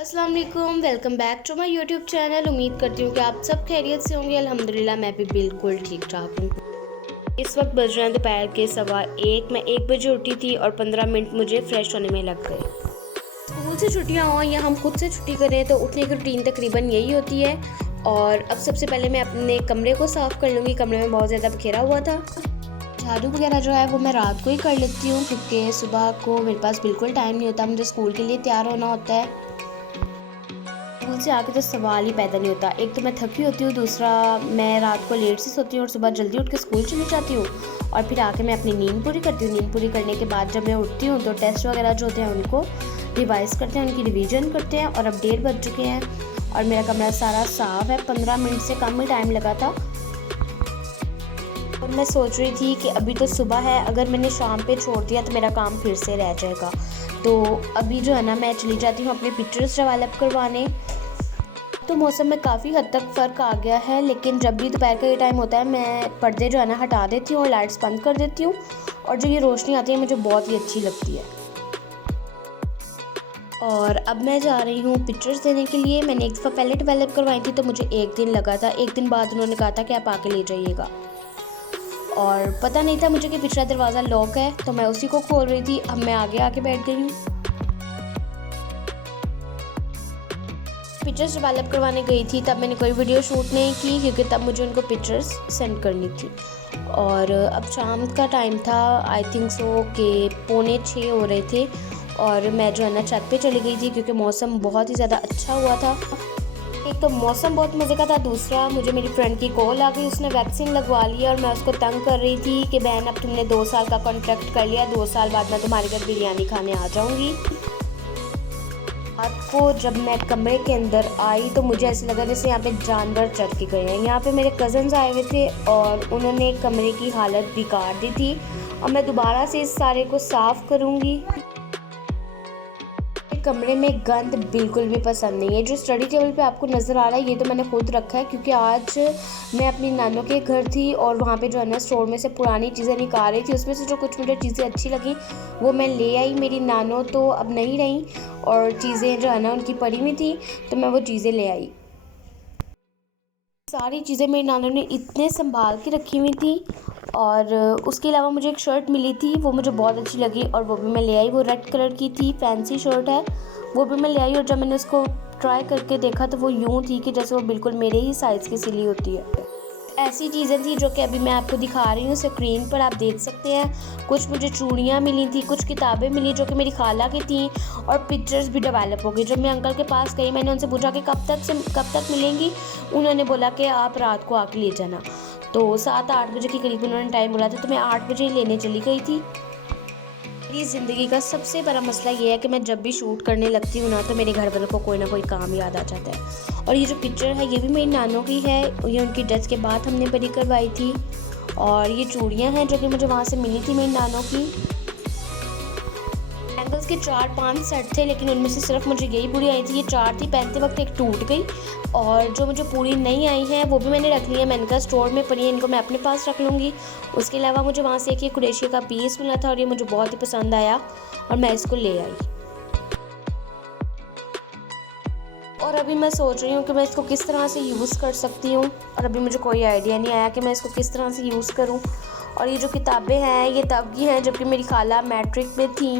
अस्सलाम वालेकुम, welcome back to my YouTube channel. उम्मीद करती हूँ कि आप सब खैरियत से होंगे। अल्हम्दुलिल्लाह मैं भी बिल्कुल ठीक ठाक हूँ। इस वक्त बज रहे हैं दोपहर के 1:15। मैं 1 बजे उठी थी और 15 मिनट मुझे फ़्रेश होने में लग गए। स्कूल से छुट्टियाँ हों या हम खुद से छुट्टी करें तो उठने की रूटीन तकरीबन यही होती है। और अब सबसे पहले मैं अपने कमरे को साफ़ कर लूँगी। कमरे में बहुत ज़्यादा बिखेरा हुआ था। झाड़ू वगैरह जो है वो मैं रात को ही कर लेती हूँ क्योंकि सुबह को मेरे पास बिल्कुल टाइम नहीं होता। मुझे स्कूल के लिए तैयार होना होता है। स्कूल से आके तो सवाल ही पैदा नहीं होता। एक तो मैं थकी होती हूँ, दूसरा मैं रात को लेट से सोती हूँ और सुबह जल्दी उठ के स्कूल चली जाती हूँ। और फिर आके मैं अपनी नींद पूरी करती हूँ। नींद पूरी करने के बाद जब मैं उठती हूँ तो टेस्ट वगैरह जो होते हैं उनको रिवाइज़ करते हैं, उनकी रिवीजन करते हैं। और अब 1:30 बज चुके हैं और मेरा कमरा सारा साफ़ है। 15 मिनट से कम ही टाइम लगा था। और मैं सोच रही थी कि अभी तो सुबह है, अगर मैंने शाम पे छोड़ दिया तो मेरा काम फिर से रह जाएगा। तो अभी जो है ना मैं चली जाती हूँ अपने पिक्चर्स डेवलप करवाने। तो मौसम में काफ़ी हद तक फ़र्क आ गया है, लेकिन जब भी दोपहर का ये टाइम होता है मैं पर्दे जो है ना हटा देती हूँ और लाइट्स बंद कर देती हूँ। और जो ये रोशनी आती है मुझे बहुत ही अच्छी लगती है। और अब मैं जा रही हूँ पिक्चर्स देने के लिए। मैंने एक दफ़ा पहले डेवलप करवाई थी तो मुझे 1 दिन लगा था। 1 दिन बाद उन्होंने कहा था कि आप आके ले जाइएगा। और पता नहीं था मुझे कि पिछला दरवाज़ा लॉक है, तो मैं उसी को खोल रही थी। अब मैं आगे आके बैठ गई हूँ। पिक्चर्स डेवलप करवाने गई थी तब मैंने कोई वीडियो शूट नहीं की क्योंकि तब मुझे उनको पिक्चर्स सेंड करनी थी। और अब शाम का टाइम था, आई थिंक सो कि 5:45 हो रहे थे। और मैं जो है ना छत पे चली गई थी क्योंकि मौसम बहुत ही ज़्यादा अच्छा हुआ था। एक तो मौसम बहुत मज़े का था, दूसरा मुझे मेरी फ्रेंड की कॉल आ गई, उसने वैक्सीन लगवा लिया। और मैं उसको तंग कर रही थी कि बहन अब तुमने 2 साल का कॉन्ट्रैक्ट कर लिया, 2 साल बाद मैं तुम्हारे घर बिरयानी खाने आ जाऊँगी। रात को जब मैं कमरे के अंदर आई तो मुझे ऐसे लगा जैसे यहाँ पे जानवर चढ़ के गए हैं। यहाँ पे मेरे कज़न्स आए हुए थे और उन्होंने कमरे की हालत बिगाड़ दी थी। अब मैं दोबारा से इस सारे को साफ़ करूँगी। कमरे में गंद बिल्कुल भी पसंद नहीं है। जो स्टडी टेबल पे आपको नज़र आ रहा है ये तो मैंने खुद रखा है क्योंकि आज मैं अपनी नानों के घर थी और वहाँ पे जो है ना स्टोर में से पुरानी चीज़ें निकाल रही थी। उसमें से जो कुछ मुझे चीज़ें अच्छी लगी वो मैं ले आई। मेरी नानों तो अब नहीं रही और चीज़ें जो है ना उनकी पड़ी हुई थी, तो मैं वो चीज़ें ले आई। सारी चीज़ें मेरी नानों ने इतने संभाल के रखी हुई थी। और उसके अलावा मुझे एक शर्ट मिली थी, वो मुझे बहुत अच्छी लगी और वो भी मैं ले आई। वो रेड कलर की थी, फैंसी शर्ट है, वो भी मैं ले आई। और जब मैंने उसको ट्राई करके देखा तो वो यूँ थी कि जैसे वो बिल्कुल मेरे ही साइज़ की सिली होती है। ऐसी चीज़ें थी जो कि अभी मैं आपको दिखा रही हूँ, स्क्रीन पर आप देख सकते हैं। कुछ मुझे चूड़ियाँ मिली थी, कुछ किताबें मिली जो कि मेरी खाला की थी, और पिक्चर्स भी डेवलप हो गई। जब मैं अंकल के पास गई मैंने उनसे पूछा कि कब तक मिलेंगी। उन्होंने बोला कि आप रात को आके ले जाना। तो 7-8 बजे के करीब उन्होंने टाइम बोला था, तो मैं 8 बजे लेने चली गई थी। मेरी ज़िंदगी का सबसे बड़ा मसला ये है कि मैं जब भी शूट करने लगती हूँ ना तो मेरे घर वालों को कोई ना कोई काम याद आ जाता है। और ये जो पिक्चर है ये भी मेरी नानों की है, ये उनकी डेथ के बाद हमने बड़ी करवाई थी। और ये चूड़ियाँ हैं जो कि मुझे वहाँ से मिली थी मेरी नानों की। बैंगल्स के 4-5 सेट थे लेकिन उनमें से सिर्फ मुझे यही पूरी आई थी। ये 4 थी, पहनते वक्त एक टूट गई। और जो मुझे पूरी नहीं आई हैं वो भी मैंने रख ली है। मैंने कहा स्टोर में पड़ी है, इनको मैं अपने पास रख लूँगी। उसके अलावा मुझे वहाँ से एक ये कुरेशिया का पीस मिला था और ये मुझे बहुत ही पसंद आया और मैं इसको ले आई। और अभी मैं सोच रही हूँ कि मैं इसको किस तरह से यूज़ कर सकती हूँ, और अभी मुझे कोई आइडिया नहीं आया कि मैं इसको किस तरह से यूज़ करूँ। और ये जो किताबें हैं ये तब की हैं जबकि मेरी खाला मैट्रिक में थी।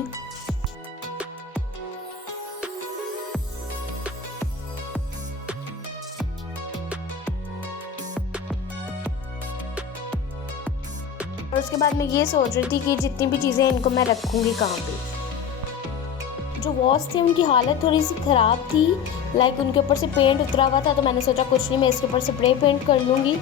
और उसके बाद मैं ये सोच रही थी कि जितनी भी चीज़ें हैं इनको मैं रखूँगी कहाँ पे। जो वॉल्स थी उनकी हालत थोड़ी सी ख़राब थी, लाइक उनके ऊपर से पेंट उतरा हुआ था। तो मैंने सोचा कुछ नहीं, मैं इसके ऊपर स्प्रे पेंट कर लूँगी।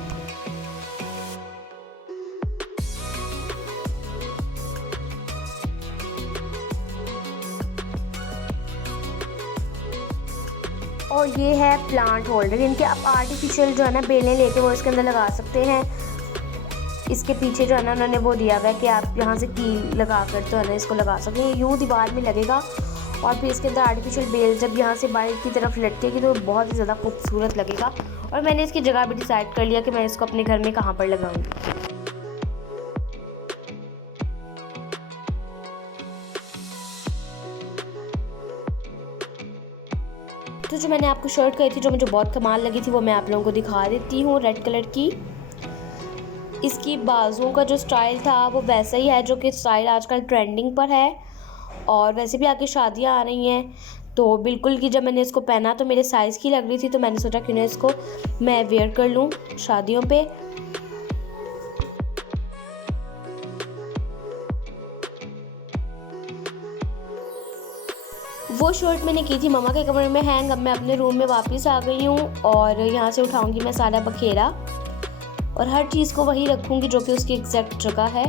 और ये है प्लांट होल्डर, इनके आप आर्टिफिशियल जो है ना बेलें लेके वो इसके अंदर लगा सकते हैं। इसके पीछे जो है ना उन्होंने वो दिया हुआ है कि आप यहाँ से कील लगा कर जो है ना इसको लगा सकते हैं। यूँ दीवार में लगेगा और फिर इसके अंदर आर्टिफिशियल बेल जब यहाँ से बाहर की तरफ लटकेगी तो बहुत ही ज़्यादा खूबसूरत लगेगा। और मैंने इसकी जगह भी डिसाइड कर लिया कि मैं इसको अपने घर में कहाँ पर लगाऊंगी। तो जो मैंने आपको शर्ट कही थी जो मुझे बहुत कमाल लगी थी वो मैं आप लोगों को दिखा देती हूँ। रेड कलर की इसकी बाजुओं का जो स्टाइल था वो वैसा ही है जो कि स्टाइल आजकल ट्रेंडिंग पर है, और वैसे भी आगे शादियाँ आ रही हैं तो बिल्कुल कि जब मैंने इसको पहना तो मेरे साइज़ की लग रही थी, तो मैंने सोचा क्यों ना इसको मैं वेयर कर लूँ शादियों पे। वो शर्ट मैंने की थी मम्मा के कमरे में हैंग। अब मैं अपने रूम में वापस आ गई हूँ और यहाँ से उठाऊँगी मैं सारा बखेरा और हर चीज़ को वही रखूँगी जो कि उसकी एग्जैक्ट जगह है।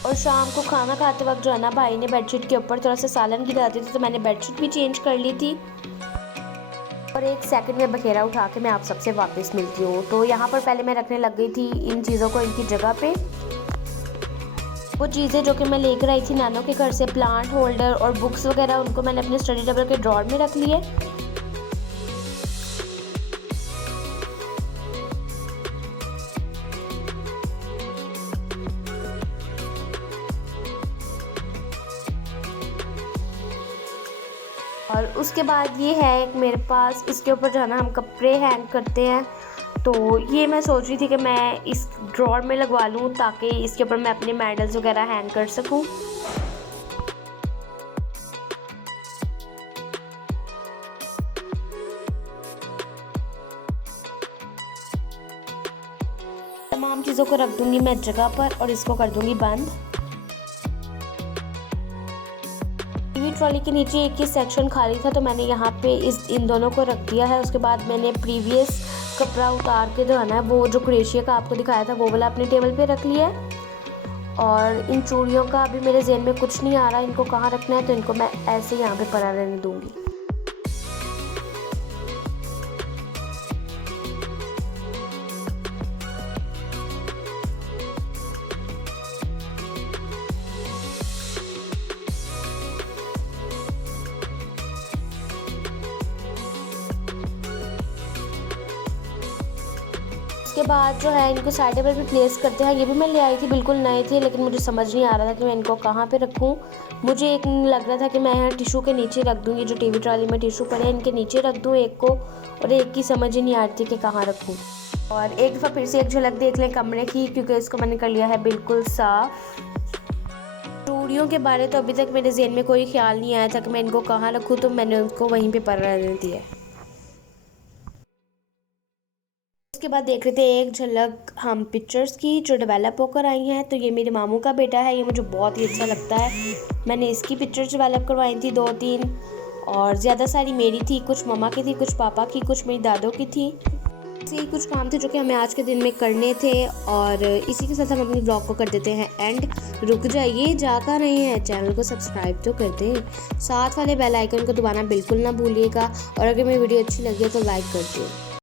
और शाम को खाना खाते वक्त जो है ना भाई ने बेडशीट के ऊपर थोड़ा सा सालन गिरा दी थी, तो मैंने बेडशीट भी चेंज कर ली थी। और एक सेकंड में बखेरा उठा के मैं आप सबसे वापस मिलती हूँ। तो यहाँ पर पहले मैं रखने लग गई थी इन चीज़ों को इनकी जगह पे। वो चीज़ें जो कि मैं लेकर आई थी नानों के घर से, प्लांट होल्डर और बुक्स वगैरह, उनको मैंने अपने स्टडी टेबल के ड्रॉर में रख लिए। और उसके बाद ये है एक मेरे पास, इसके ऊपर जो है ना हम कपड़े हैंग करते हैं, तो ये मैं सोच रही थी कि मैं इस ड्रॉर में लगवा लूँ ताकि इसके ऊपर मैं अपने मेडल्स वगैरह हैंग कर सकूँ। तमाम चीज़ों को रख दूँगी मैं जगह पर और इसको कर दूँगी बंद। टीवी ट्रॉली के नीचे एक ही सेक्शन खाली था तो मैंने यहाँ पे इन दोनों को रख दिया है। उसके बाद मैंने प्रीवियस कपड़ा उतार के जो है ना वो जो क्रोशिया का आपको दिखाया था वो वाला अपने टेबल पे रख लिया है। और इन चूड़ियों का अभी मेरे ज़हन में कुछ नहीं आ रहा इनको कहाँ रखना है, तो इनको मैं ऐसे यहाँ पे पड़ा रहने दूँगी। उसके बाद जो है इनको साइड टेबल पे प्लेस करते हैं। ये भी मैं ले आई थी, बिल्कुल नए थे, लेकिन मुझे समझ नहीं आ रहा था कि मैं इनको कहाँ पे रखूँ। मुझे एक लग रहा था कि मैं यहाँ टिशू के नीचे रख दूँगी, जो टीवी ट्रॉली में टिशू पड़े हैं इनके नीचे रख दूँ एक को, और एक की समझ ही नहीं आ रही थी कि कहाँ रखूँ। और एक दफ़ा फिर से एक झलक देख लें कमरे की, क्योंकि इसको मैंने कर लिया है बिल्कुल साफ़। चूड़ियों के बारे तो अभी तक मेरे ज़हन में कोई ख्याल नहीं आया था कि मैं इनको कहाँ रखूँ, तो मैंने उनको वहीं पर पड़ा रहने दिया। उसके बाद देख रहे थे एक झलक हम पिक्चर्स की जो डेवलप होकर आई हैं। तो ये मेरे मामू का बेटा है, ये मुझे बहुत ही अच्छा लगता है। मैंने इसकी पिक्चर्स डेवलप करवाई थी 2-3, और ज़्यादा सारी मेरी थी, कुछ मम्मा की थी, कुछ पापा की, कुछ मेरी दादों की थी। यही कुछ काम थे जो कि हमें आज के दिन में करने थे। और इसी के साथ हम अपनी ब्लॉग को कर देते हैं एंड। रुक जाइए, जा कर रहे हैं, चैनल को सब्सक्राइब तो कर दें, साथ वाले बेल आइकन को दबाना बिल्कुल ना भूलिएगा, और अगर मेरी वीडियो अच्छी लगी है तो लाइक कर दें।